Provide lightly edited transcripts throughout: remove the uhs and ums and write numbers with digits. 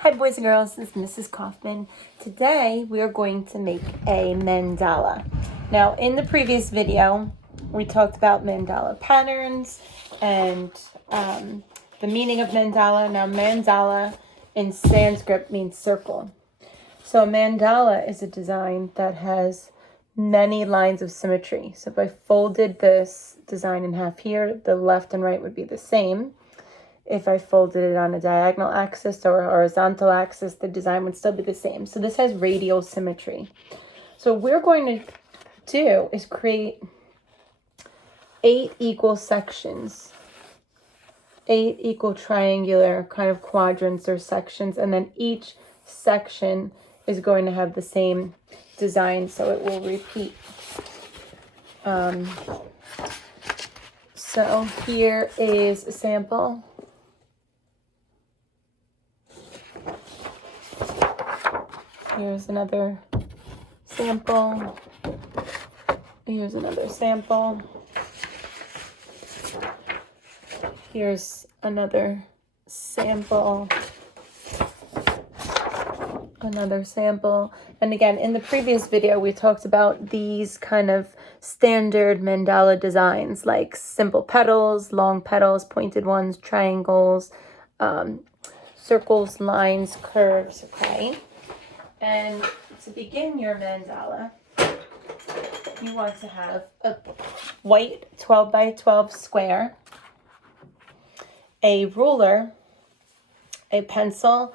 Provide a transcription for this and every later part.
Hi boys and girls, this is Mrs. Kaufman. Today we are going to make a mandala. Now in the previous video we talked about mandala patterns and the meaning of mandala. Now mandala in Sanskrit means circle. So a mandala is a design that has many lines of symmetry. So if I folded this design in half here, the left and right would be the same. If I folded it on a diagonal axis or a horizontal axis, the design would still be the same. So this has radial symmetry. So what we're going to do is create 8 equal sections, 8 equal triangular kind of quadrants or sections, and then each section is going to have the same design, so it will repeat. So here is a sample. Here's another sample. Here's another sample. Here's another sample. Another sample. And again, in the previous video, we talked about these kind of standard mandala designs, like simple petals, long petals, pointed ones, triangles, circles, lines, curves, okay? And to begin your mandala, you want to have a white 12 by 12 square, a ruler, a pencil,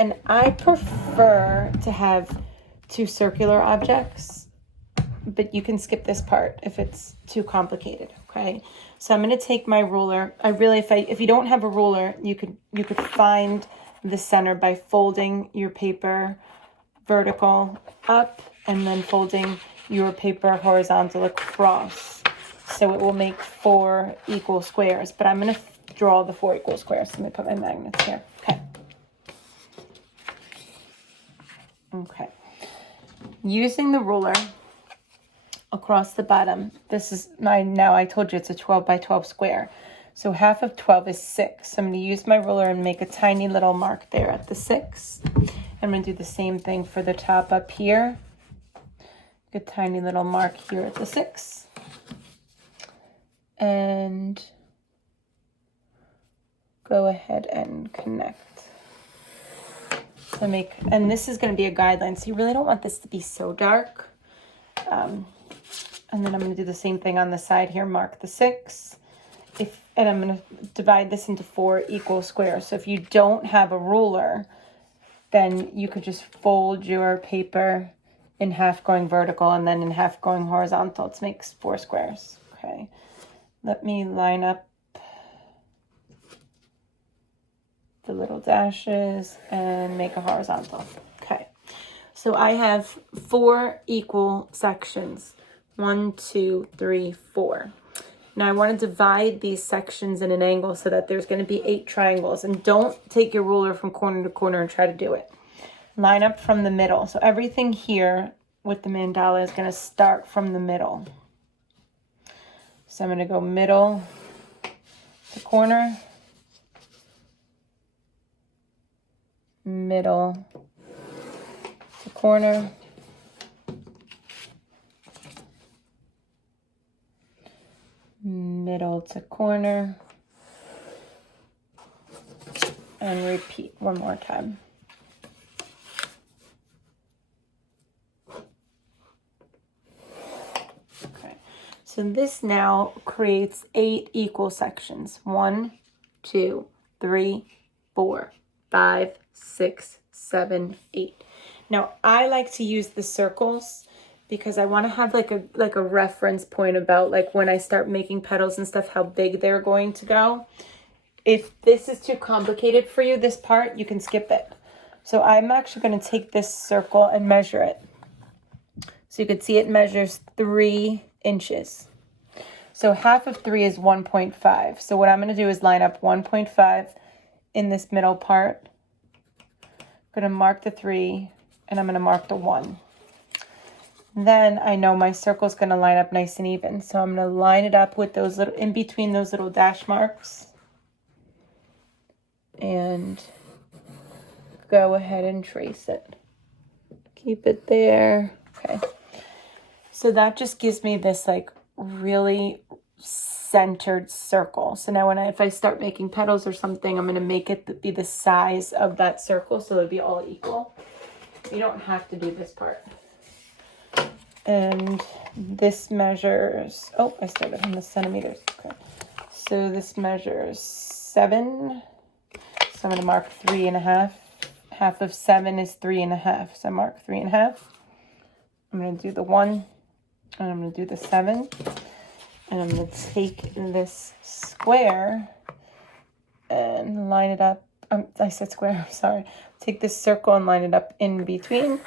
and I prefer to have 2 circular objects, but you can skip this part if it's too complicated, okay? So I'm going to take my ruler. If you don't have a ruler, you could find the center by folding your paper vertical up and then folding your paper horizontal across. So it will make 4 equal squares, but I'm going to draw the 4 equal squares. So let me put my magnets here. Okay. Using the ruler across the bottom, this is now I told you it's a 12 by 12 square. So half of 12 is 6. So I'm going to use my ruler and make a tiny little mark there at the 6. I'm going to do the same thing for the top up here. A tiny little mark here at the 6. And go ahead and connect. So and this is going to be a guideline, so you really don't want this to be so dark. And then I'm going to do the same thing on the side here, mark the 6. And I'm going to divide this into 4 equal squares. So if you don't have a ruler, then you could just fold your paper in half going vertical and then in half going horizontal to make 4 squares. Okay, let me line up the little dashes and make a horizontal. Okay, so I have 4 equal sections. 1, 2, 3, 4. Now I want to divide these sections in an angle so that there's going to be 8 triangles. And don't take your ruler from corner to corner and try to do it. Line up from the middle. So everything here with the mandala is going to start from the middle. So I'm going to go middle to corner, middle to corner, middle to corner, and repeat one more time. Okay, so this now creates 8 equal sections. 1, 2, 3, 4, 5, 6, 7, 8. Now I like to use the circles because I want to have like a reference point about like when I start making petals and stuff, how big they're going to go. If this is too complicated for you, this part, you can skip it. So I'm actually going to take this circle and measure it. So you can see it measures 3 inches. So half of 3 is 1.5. So what I'm going to do is line up 1.5 in this middle part. I'm going to mark the 3 and I'm going to mark the 1. Then I know my circle is going to line up nice and even. So I'm going to line it up with those little, in between those little dash marks. And go ahead and trace it. Keep it there. Okay. So that just gives me this like really centered circle. So now if I start making petals or something, I'm going to make it be the size of that circle so it'll be all equal. You don't have to do this part. And this measures, oh, I started on the centimeters. Okay. So this measures 7. So I'm going to mark 3.5. Half of 7 is 3.5. So I mark 3.5. I'm going to do the 1, and I'm going to do the 7. And I'm going to take this square and line it up. I said square, I'm sorry. Take this circle and line it up in between.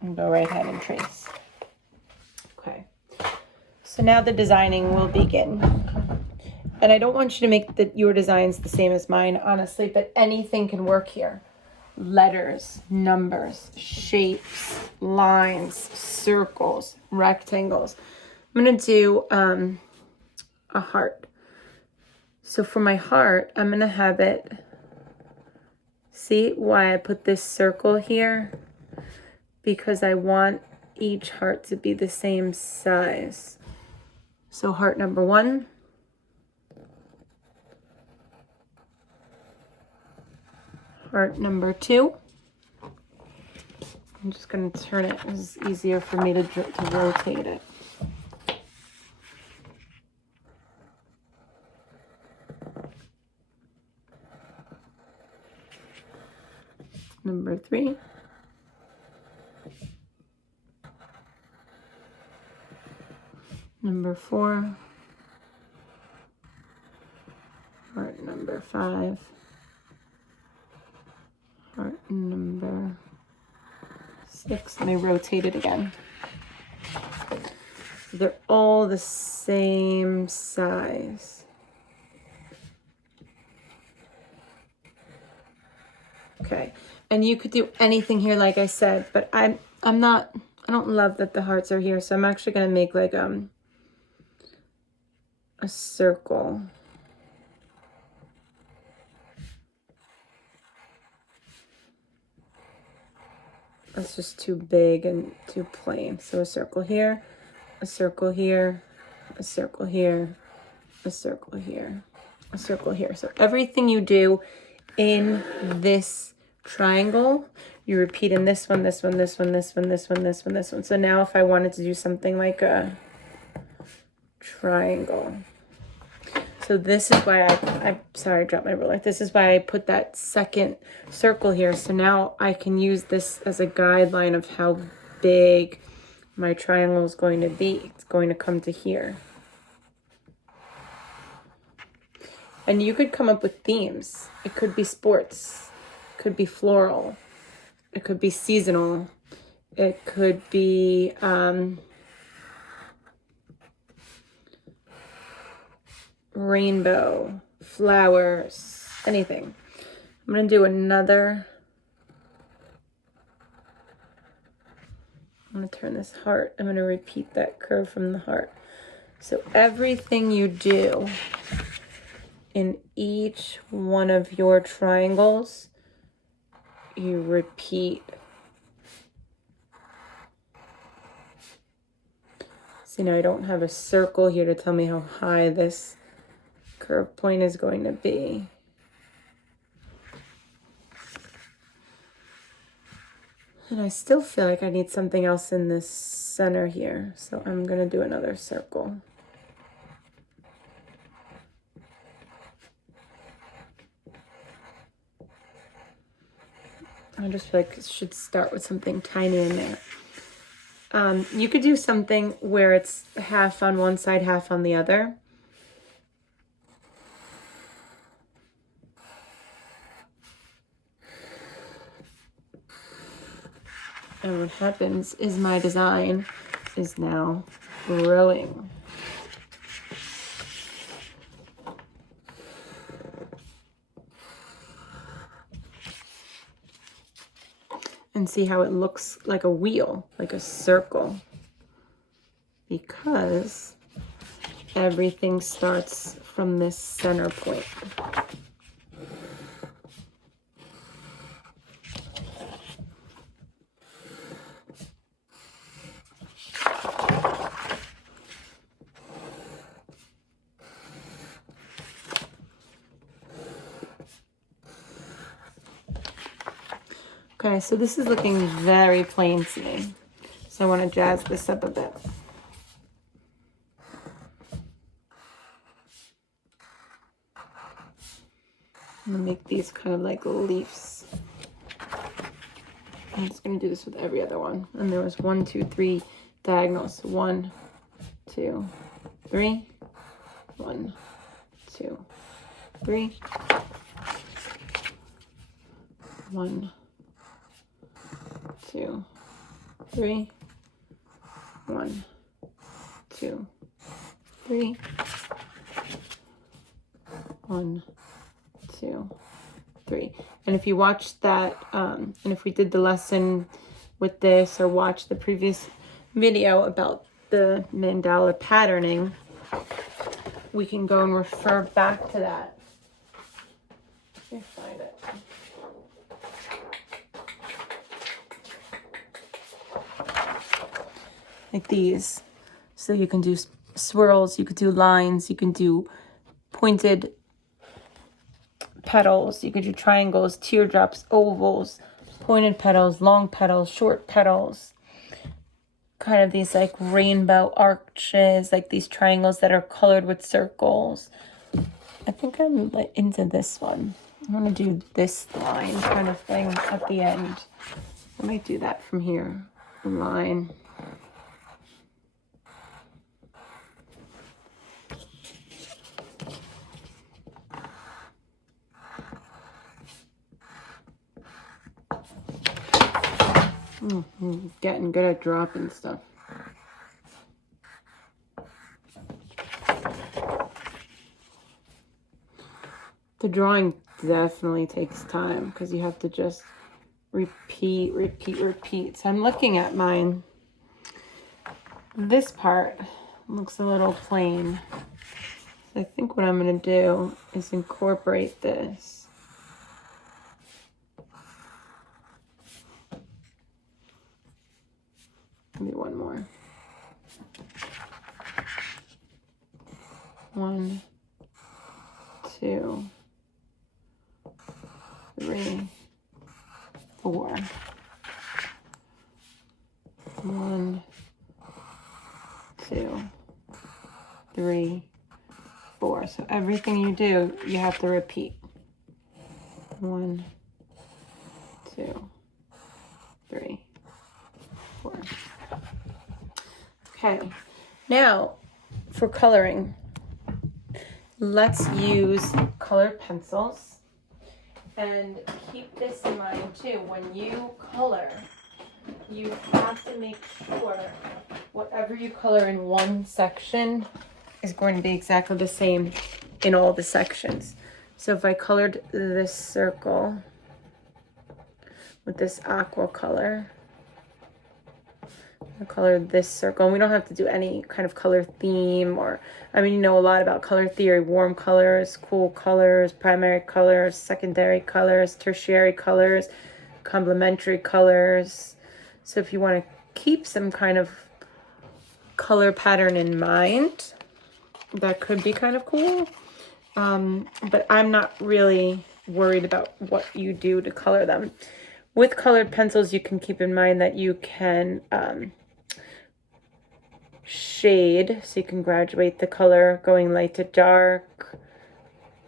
And go right ahead and trace. Okay. So now the designing will begin. And I don't want you to make your designs the same as mine, honestly, but anything can work here. Letters, numbers, shapes, lines, circles, rectangles. I'm going to do a heart. So for my heart, I'm going to have it, see why I put this circle here? Because I want each heart to be the same size. So heart number 1. Heart number 2. I'm just going to turn it. It's easier for me to rotate it. Number 3. Number 4. Heart number 5. Heart number 6. Let me rotate it again. So they're all the same size. Okay, and you could do anything here, like I said, but I don't love that the hearts are here, so I'm actually gonna make like a circle. That's just too big and too plain. So a circle here, a circle here, a circle here, a circle here, a circle here. So everything you do in this triangle, you repeat in this one, this one, this one, this one, this one, this one, this one. So now if I wanted to do something like a triangle. So this is why I'm sorry, I dropped my ruler. This is why I put that second circle here. So now I can use this as a guideline of how big my triangle is going to be. It's going to come to here. And you could come up with themes. It could be sports. It could be floral. It could be seasonal. It could be rainbow, flowers, anything. I'm going to do another. I'm going to turn this heart. I'm going to repeat that curve from the heart. So everything you do in each one of your triangles, you repeat. See, now I don't have a circle here to tell me how high this curve point is going to be. And I still feel like I need something else in this center here. So I'm going to do another circle. I just feel like it should start with something tiny in there. You could do something where it's half on one side, half on the other. And what happens is my design is now growing. And see how it looks like a wheel, like a circle. Because everything starts from this center point. Okay, so this is looking very plain to me. So I want to jazz this up a bit. I'm going to make these kind of like leaves. I'm just going to do this with every other one. And there was 1, 2, 3 diagonals. 1, 2, 3. 1, 2, 3. 1, 2, 3. 1, 2, 3. 1, 2, 3. And if you watched that, and if we did the lesson with this or watched the previous video about the mandala patterning, we can go and refer back to that. Let me find it. Like these. So you can do swirls, you could do lines, you can do pointed petals, you could do triangles, teardrops, ovals, pointed petals, long petals, short petals, kind of these like rainbow arches, like these triangles that are colored with circles. I think I'm like into this one. I want to do this line kind of thing at the end. I might do that from here. A line. Getting good at dropping stuff. The drawing definitely takes time because you have to just repeat. So I'm looking at mine. This part looks a little plain. So I think what I'm going to do is incorporate this. Maybe one more. 1, 2, 3, 4. 1, 2, 3, 4. So everything you do, you have to repeat. 1, 2, 3, 4. Okay, now for coloring, let's use colored pencils. And keep this in mind too, when you color, you have to make sure whatever you color in one section is going to be exactly the same in all the sections. So if I colored this circle with this aqua color, I colored this circle, and we don't have to do any kind of color theme or, I mean, you know a lot about color theory: warm colors, cool colors, primary colors, secondary colors, tertiary colors, complementary colors. So if you want to keep some kind of color pattern in mind, that could be kind of cool. But I'm not really worried about what you do to color them. With colored pencils, you can keep in mind that you can shade, so you can graduate the color going light to dark,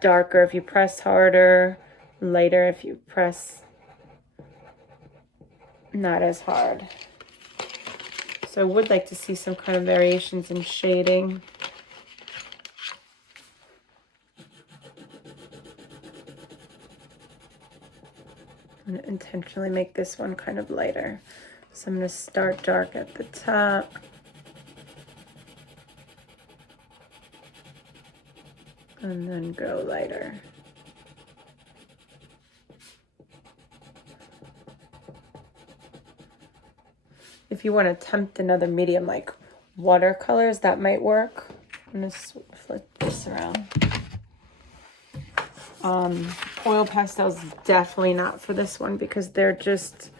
darker if you press harder, lighter if you press not as hard. So I would like to see some kind of variations in shading. I'm going to intentionally make this one kind of lighter. So I'm going to start dark at the top. And then go lighter. If you want to attempt another medium like watercolors, that might work. I'm gonna flip this around. Oil pastels definitely not for this one because they're just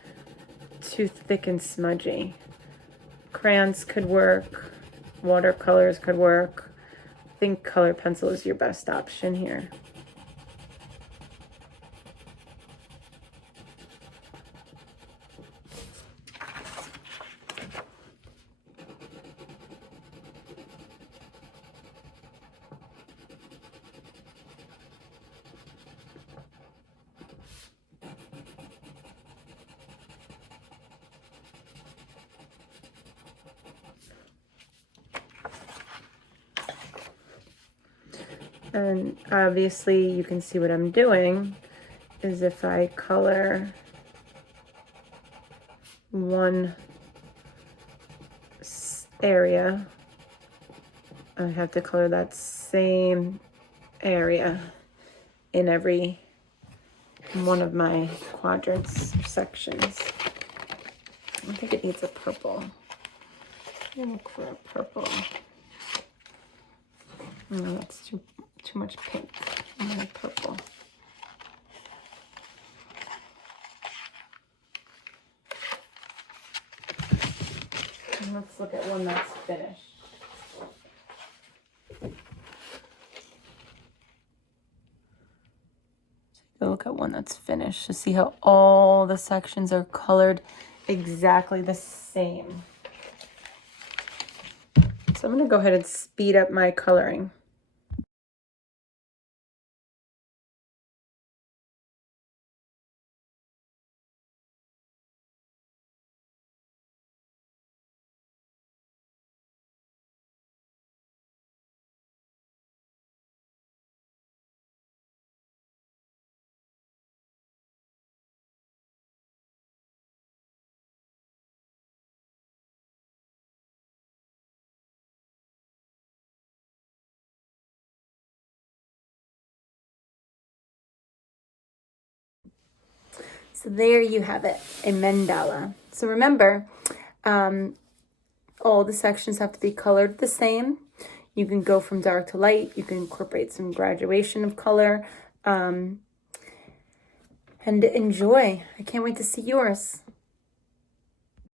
too thick and smudgy. Crayons could work, watercolors could work. I think color pencil is your best option here. And obviously you can see what I'm doing is if I color one area, I have to color that same area in every one of my quadrants or sections. I think it needs a purple. I'm gonna look for a purple. No, that's too much pink. I'm gonna purple. And let's look at one that's finished. Take a look at one that's finished to see how all the sections are colored exactly the same. So I'm gonna go ahead and speed up my coloring. So there you have it, a mandala. So remember, all the sections have to be colored the same. You can go from dark to light. You can incorporate some graduation of color, and enjoy. I can't wait to see yours.